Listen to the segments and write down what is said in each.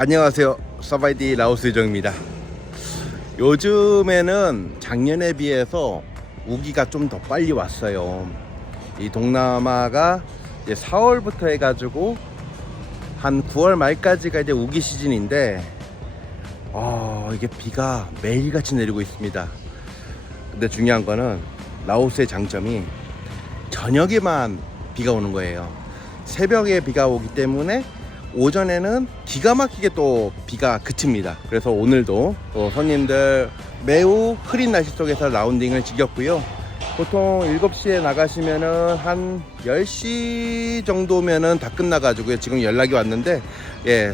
안녕하세요. 서바이디 라오스 유정입니다. 요즘에는 작년에 비해서 우기가 좀 더 빨리 왔어요. 이 동남아가 이제 4월부터 해가지고 한 9월 말까지가 이제 우기 시즌인데 이게 비가 매일같이 내리고 있습니다. 근데 중요한 거는 라오스의 장점이 저녁에만 비가 오는 거예요. 새벽에 비가 오기 때문에 오전에는 기가 막히게 또 비가 그칩니다. 그래서 오늘도 또 손님들 매우 흐린 날씨 속에서 라운딩을 즐겼고요. 보통 7시에 나가시면은 한 10시 정도면은 다 끝나가지고요. 지금 연락이 왔는데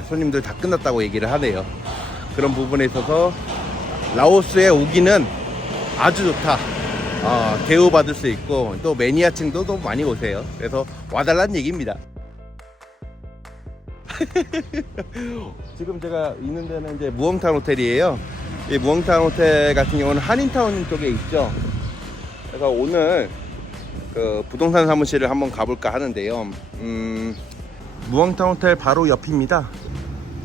손님들 다 끝났다고 얘기를 하네요. 그런 부분에 있어서 라오스의 우기는 아주 좋다. 대우받을 수 있고 또 매니아층도 또 많이 오세요. 그래서 와달라는 얘기입니다. 지금 제가 있는 데는 이제 무엉탄 호텔이에요. 이 무엉탄 호텔 같은 경우는 한인타운 쪽에 있죠. 그래서 오늘 그 부동산 사무실을 한번 가볼까 하는데요. 무엉탄 호텔 바로 옆입니다.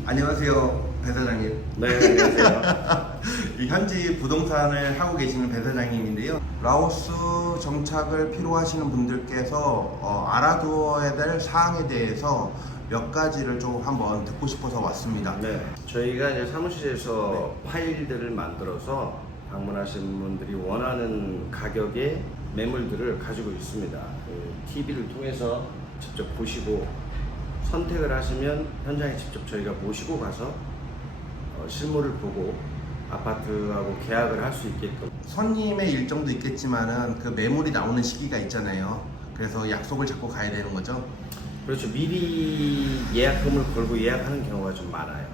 안녕하세요, 배 사장님. 네, 안녕하세요. 이 현지 부동산을 하고 계시는 배 사장님인데요. 라오스 정착을 필요하시는 분들께서 알아두어야 될 사항에 대해서 몇 가지를 좀 한번 듣고 싶어서 왔습니다. 네, 저희가 이제 사무실에서 파일들을 만들어서 방문하시는 분들이 원하는 가격의 매물들을 가지고 있습니다. TV를 통해서 직접 보시고 선택을 하시면 현장에 직접 저희가 모시고 가서 실물을 보고 아파트하고 계약을 할 수 있게끔. 손님의 일정도 있겠지만은 그 매물이 나오는 시기가 있잖아요. 그래서 약속을 잡고 가야 되는 거죠. 그렇죠. 미리 예약금을 걸고 예약하는 경우가 좀 많아요.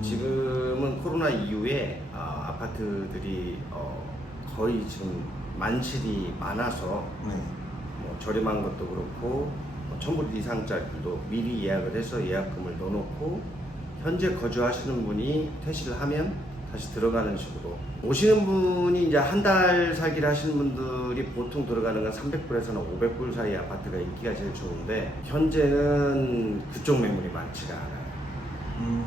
지금은 코로나 이후에 아파트들이 거의 지금 만실이 많아서 뭐 저렴한 것도 그렇고 1000불 이상짜리도 미리 예약을 해서 예약금을 넣어놓고 현재 거주하시는 분이 퇴실을 하면 다시 들어가는 식으로 오시는 분이 이제 한 달 살기를 하시는 분들이 보통 들어가는 건 300불에서는 500불 사이 아파트가 인기가 제일 좋은데 현재는 그쪽 매물이 많지가 않아요.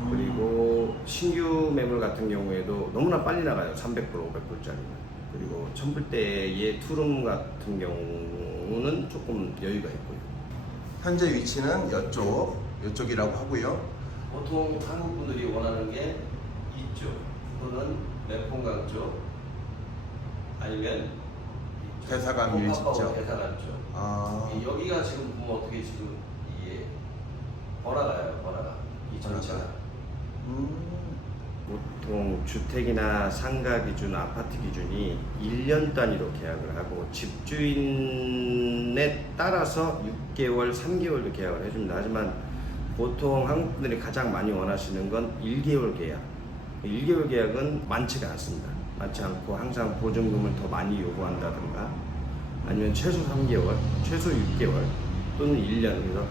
그리고 신규 매물 같은 경우에도 너무나 빨리 나가요. 300불, 500불짜리는. 그리고 1000불대의 투룸 같은 경우는 조금 여유가 있고요. 현재 위치는 이쪽이라고 하고요. 보통 한국 분들이 원하는 게 이쪽 또는 매폰강 쪽 아니면 대사관 일직죠. 대사관 쪽. 여기가 지금 보면 어떻게 지금 이게 번화가예요. 번화가 이 전체가. 보통 주택이나 상가 기준, 아파트 기준이 1년 단위로 계약을 하고 집주인에 따라서 6개월, 3개월도 계약을 해줍니다. 하지만 보통 한국 분들이 가장 많이 원하시는 건 1개월 계약. 1개월 계약은 많지가 않습니다. 많지 않고 항상 보증금을 더 많이 요구한다든가 아니면 최소 3개월, 최소 6개월 또는 1년. 그래서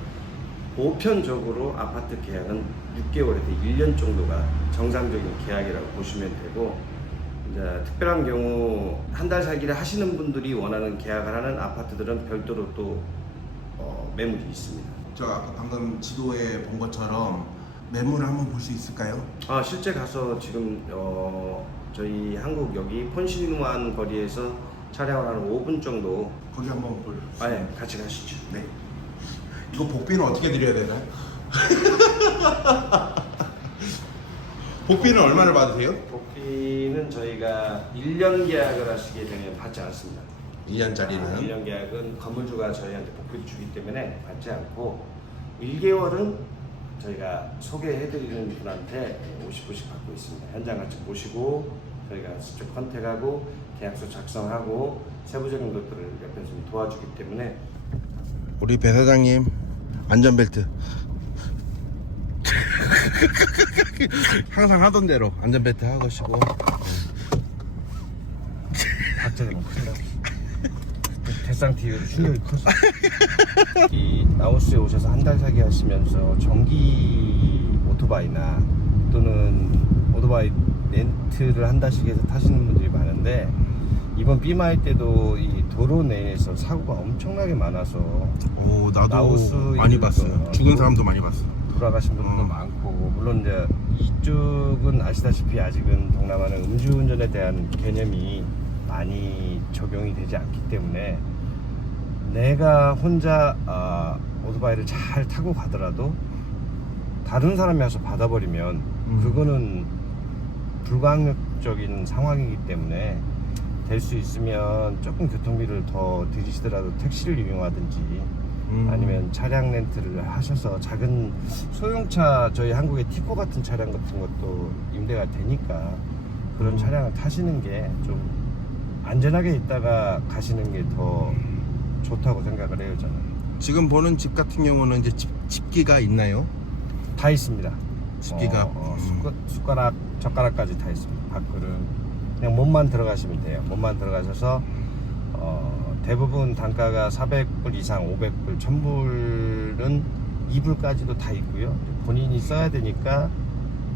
보편적으로 아파트 계약은 6개월에서 1년 정도가 정상적인 계약이라고 보시면 되고, 이제 특별한 경우 한 달 살기를 하시는 분들이 원하는 계약을 하는 아파트들은 별도로 또 매물이 있습니다. 저 아까 방금 지도에 본 것처럼 매물을 한번 볼 수 있을까요? 실제 가서 지금 저희 한국 여기 폰시누안 거리에서 차량을 한 5분 정도. 거기 한번 볼 수 있어요? 네, 같이 가시죠. 네. 이거 복비는 어떻게 드려야 되나요? 복비는 얼마나 받으세요? 복비는 저희가 1년 계약을 하시게 되면 받지 않습니다. 1년짜리는 1년 계약은 건물주가 저희한테 복비를 주기 때문에 받지 않고 1개월은 저희가 소개해드리는 분한테 50불씩 받고 있습니다. 현장 같이 모시고 저희가 직접 컨택하고 계약서 작성하고 세부적인 것들을 옆에서 좀 도와주기 때문에. 우리 배 사장님 안전벨트 항상 하던 대로 안전벨트 하시고. 박자가 너무 크다. 대상 TV로 충격이 컸어. 이 라오스에 오셔서 한 달 살기 하시면서 전기 오토바이나 또는 오토바이 렌트를 한 달씩 해서 타시는 분들이 많은데, 이번 비마이 때도 이 도로 내에서 사고가 엄청나게 많아서 나도 라오스 많이 봤어요. 죽은 사람도 많이 봤어. 돌아가신 분들도 많고, 물론 이제 이쪽은 아시다시피 아직은 동남아는 음주운전에 대한 개념이 많이 적용이 되지 않기 때문에 내가 혼자 오토바이를 잘 타고 가더라도 다른 사람이 와서 받아버리면 그거는 불가항력적인 상황이기 때문에 될 수 있으면 조금 교통비를 더 들이시더라도 택시를 이용하든지 아니면 차량 렌트를 하셔서 작은 소형차, 저희 한국의 티코 같은 차량 같은 것도 임대가 되니까 그런 차량을 타시는 게 좀 안전하게 있다가 가시는 게 더 좋다고 생각을 해요, 저는. 지금 보는 집 같은 경우는 이제 집기가 있나요? 다 있습니다. 집기가 숟가락, 젓가락까지 다 있습니다. 밥그릇. 그냥 몸만 들어가시면 돼요. 몸만 들어가셔서 대부분 단가가 400불 이상, 500불, 1000불은 이불까지도 다 있고요. 본인이 써야 되니까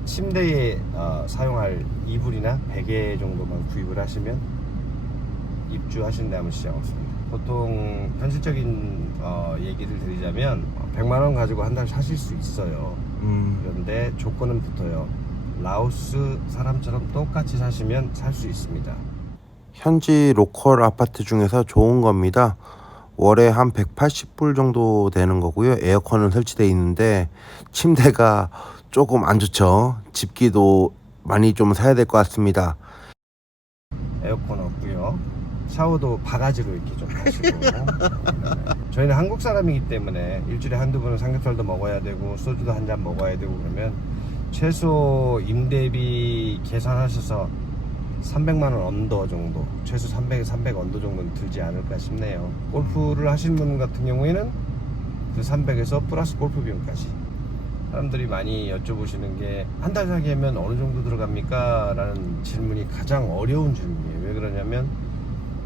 침대에 사용할 이불이나 베개 정도만 구입을 하시면 입주하시는 데 아무 지장 없습니다. 보통 현실적인 얘기를 드리자면 100만 원 가지고 한 달 사실 수 있어요. 그런데 조건은 붙어요. 라오스 사람처럼 똑같이 사시면 살 수 있습니다. 현지 로컬 아파트 중에서 좋은 겁니다. 월에 한 180불 정도 되는 거고요. 에어컨은 설치되어 있는데 침대가 조금 안 좋죠. 집기도 많이 좀 사야 될 것 같습니다. 에어컨 없고요. 샤워도 바가지로 이렇게 좀 하시고. 저희는 한국 사람이기 때문에 일주일에 한두 번은 삼겹살도 먹어야 되고 소주도 한 잔 먹어야 되고 그러면 최소 임대비 계산하셔서 300만 원 언더 정도, 최소 300 언더 정도는 들지 않을까 싶네요. 골프를 하시는 분 같은 경우에는 그 300에서 플러스 골프 비용까지. 사람들이 많이 여쭤보시는 게 한 달 살기 하면 어느 정도 들어갑니까? 라는 질문이 가장 어려운 질문이에요. 왜 그러냐면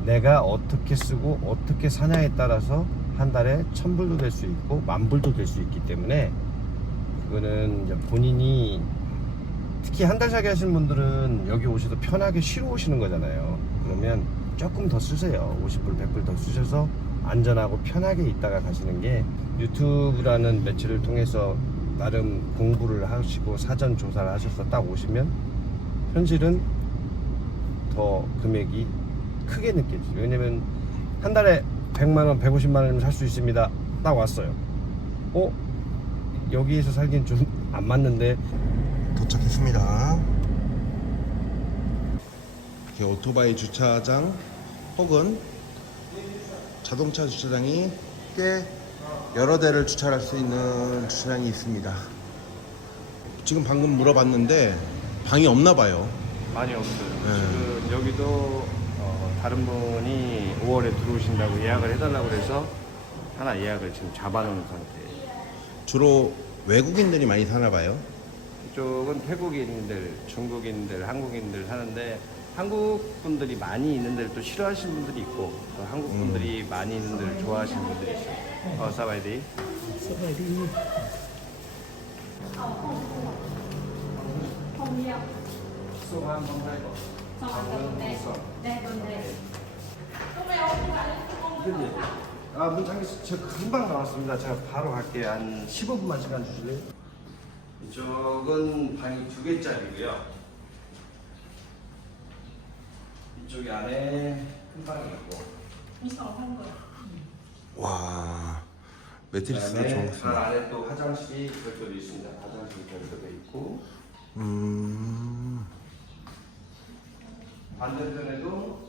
내가 어떻게 쓰고 어떻게 사냐에 따라서 한 달에 1000불도 될 수 있고 10,000불도 될 수 있기 때문에 그거는 이제 본인이, 특히 한 달 살기 하시는 분들은 여기 오셔서 편하게 쉬러 오시는 거잖아요. 그러면 조금 더 쓰세요. 50불, 100불 더 쓰셔서 안전하고 편하게 있다가 가시는 게, 유튜브라는 매체를 통해서 나름 공부를 하시고 사전 조사를 하셔서 딱 오시면 현실은 더 금액이 크게 느껴지죠. 왜냐면 한 달에 100만원, 150만원이면 살 수 있습니다. 딱 왔어요. 여기에서 살기엔 좀 안 맞는데. 도착했습니다. 이렇게 오토바이 주차장 혹은 자동차 주차장이 꽤 여러 대를 주차할 수 있는 주차장이 있습니다. 지금 방금 물어봤는데 방이 없나 봐요. 많이 없어요. 지금 여기도 다른 분이 5월에 들어오신다고 예약을 해달라고 그래서 하나 예약을 지금 잡아놓은 상태예요. 주로 외국인들이 많이 사나 봐요. 이쪽은 태국인들, 중국인들, 한국인들 사는데 한국 분들이 많이 있는 데를 또 싫어하시는 분들이 있고 또 한국 분들이 많이 있는 데를 좋아하시는 분들이 있어요. 사바이디. 사바이디. 문 잠겼어요. 저 금방 나왔습니다. 제가 바로 갈게요. 한 15분만 시간 주실래요? 이쪽은 방이 2개짜리고요. 이쪽이 안에 큰 방이 있고. 와, 매트리스가 좋은 것 방 같습니다. 안에 또 화장실이 별도로 있습니다. 화장실이 별도로 있고 반대편에도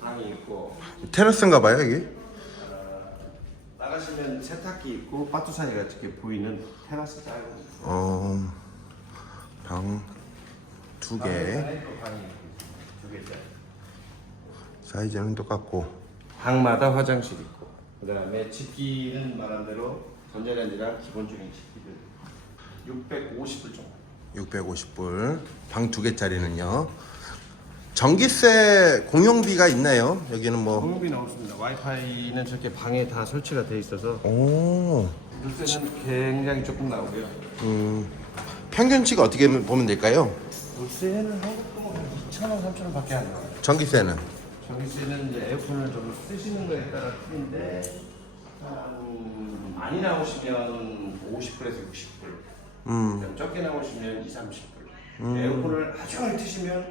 방이 있고. 테라스인가 봐요 이게? 나가시면 세탁기 있고 파투산이가 이렇게 보이는 테라스 짧은. 방 2개. 안에 또 방이 2개짜리. 사이즈는 똑같고. 방마다 화장실 있고. 그다음에 집기는 말한 대로 전자레인지랑 기본적인 집기를 650불 정도. 650불. 방 2개짜리는요. 전기세 공용비가 있나요? 여기는 뭐. 공용비는 없습니다. 와이파이는 저렇게 방에 다 설치가 돼 있어서 오. 물세는 굉장히 조금 나오고요. 평균치가 어떻게 보면 될까요? 물세는 한국 돈으로 2,000원, 3,000원 밖에 안 나와요. 전기세는? 전기세는 이제 에어컨을 좀 쓰시는 거에 따라 틀린데 많이 나오시면 50불에서 60불. 적게 나오시면 20, 30불. 에어컨을 하루 종일 트시면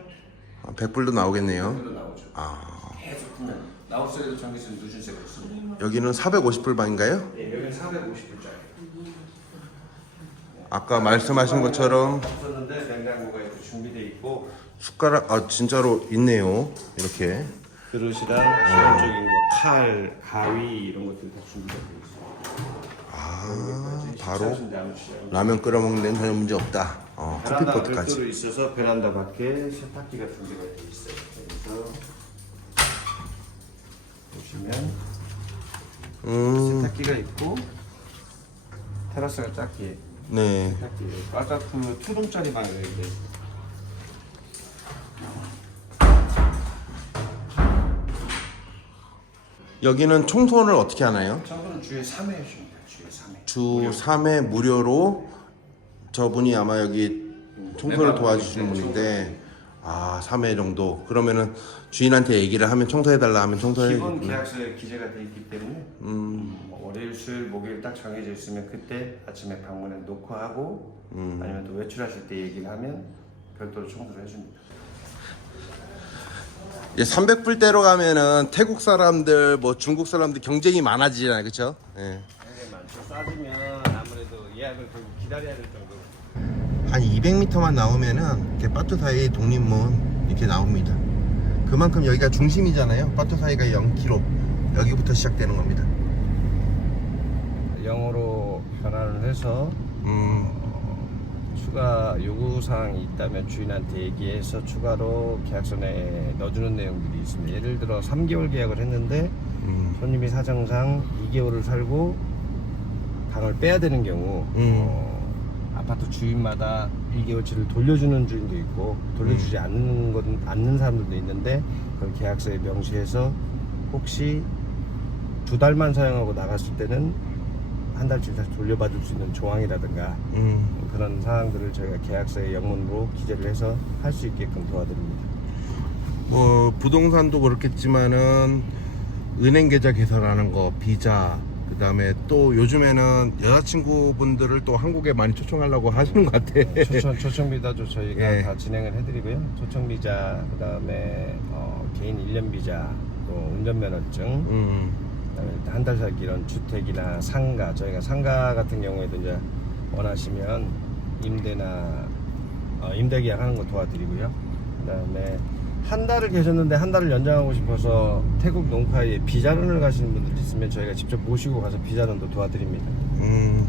100불도 나오겠네요. 100불도 나오죠. 아, 계속 트면 나우스에도 전기세 누준세가 있습니다. 여기는 450불 방인가요? 네, 여기는 450불짜리. 아까 말씀하신 것처럼 없었는데 냉장고가 이렇게 준비되어 있고 숟가락, 아 진짜로 있네요. 이렇게. 그릇이랑 기본적인 거, 칼, 가위 이런 것들 다 준비가 되어 있어요. 아, 바로 식사하시는데 아무 지장 라면 끓여 먹는 데는 전혀 문제 없다. 베란다 커피포트까지. 별도로 있어서 베란다 밖에 세탁기가 준비가 되어 있어요. 그래서 보시면 세탁기가 있고 테라스가 작게 네. 세탁기 바깥 투룸짜리 방이 이렇게 있어요. 여기는 청소를 어떻게 하나요? 청소는 주에 3회 해줍니다. 주에 3회. 주 3회 무료로 저분이 아마 여기 청소를 도와주시는 분인데, 아 3회 정도. 그러면은 주인한테 얘기를 하면 청소해달라 하면 기본 청소해주겠구나. 계약서에 기재가 돼 있기 때문에 월요일, 수요일, 목요일 딱 정해져 있으면 그때 아침에 방문해 놓고 하고 아니면 또 외출하실 때 얘기를 하면 별도로 청소를 해줍니다. 이제 300불대로 가면은 태국 사람들, 뭐 중국 사람들 경쟁이 많아지잖아요, 그렇죠? 예. 굉장히 많죠. 싸지면 아무래도 예약을 결국 기다려야 될 정도로. 한 200m만 나오면은 이렇게 빠뚜사이 독립문 이렇게 나옵니다. 그만큼 여기가 중심이잖아요. 빠뚜사이가 0km 여기부터 시작되는 겁니다. 영어로 변환을 해서 추가 요구사항이 있다면 주인한테 얘기해서 추가로 계약서 내에 넣어주는 내용들이 있습니다. 예를 들어 3개월 계약을 했는데 손님이 사정상 2개월을 살고 방을 빼야 되는 경우 아파트 주인마다 2개월치를 돌려주는 주인도 있고 돌려주지 않는 사람들도 있는데 그걸 계약서에 명시해서 혹시 2달만 사용하고 나갔을 때는 한 달치 다시 돌려받을 수 있는 조항이라든가 그런 사항들을 저희가 계약서에 영문으로 기재를 해서 할 수 있게끔 도와드립니다. 뭐 부동산도 그렇겠지만은 은행 계좌 개설하는 거, 비자, 그 다음에 또 요즘에는 여자친구분들을 또 한국에 많이 초청하려고 하시는 것 같아. 초청비자도 저희가 예. 다 진행을 해드리고요. 초청비자, 그 다음에 개인 1년 비자, 또 운전면허증, 그다음에 한 달 살기 이런 주택이나 상가, 저희가 상가 같은 경우에도 이제 원하시면 임대나 임대 계약하는 거 도와드리고요. 그다음에 한 달을 계셨는데 한 달을 연장하고 싶어서 태국 농카에 비자론을 가시는 분들 있으면 저희가 직접 모시고 가서 비자론도 도와드립니다.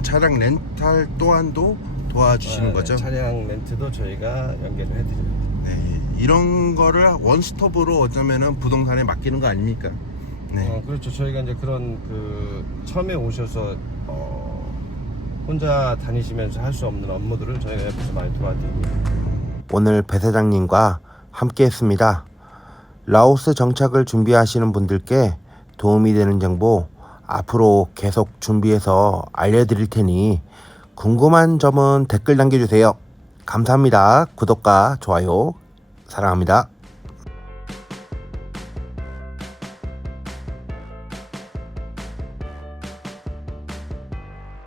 차량 렌탈 또한도 도와주시는 거죠? 차량 렌트도 저희가 연계를 해드립니다. 네, 이런 거를 원스톱으로 어쩌면은 부동산에 맡기는 거 아닙니까? 네. 그렇죠. 저희가 이제 그런 처음에 오셔서 혼자 다니시면서 할 수 없는 업무들을 저희가 옆에서 많이 도와드립니다. 오늘 배 사장님과 함께 했습니다. 라오스 정착을 준비하시는 분들께 도움이 되는 정보 앞으로 계속 준비해서 알려드릴 테니 궁금한 점은 댓글 남겨주세요. 감사합니다. 구독과 좋아요 사랑합니다.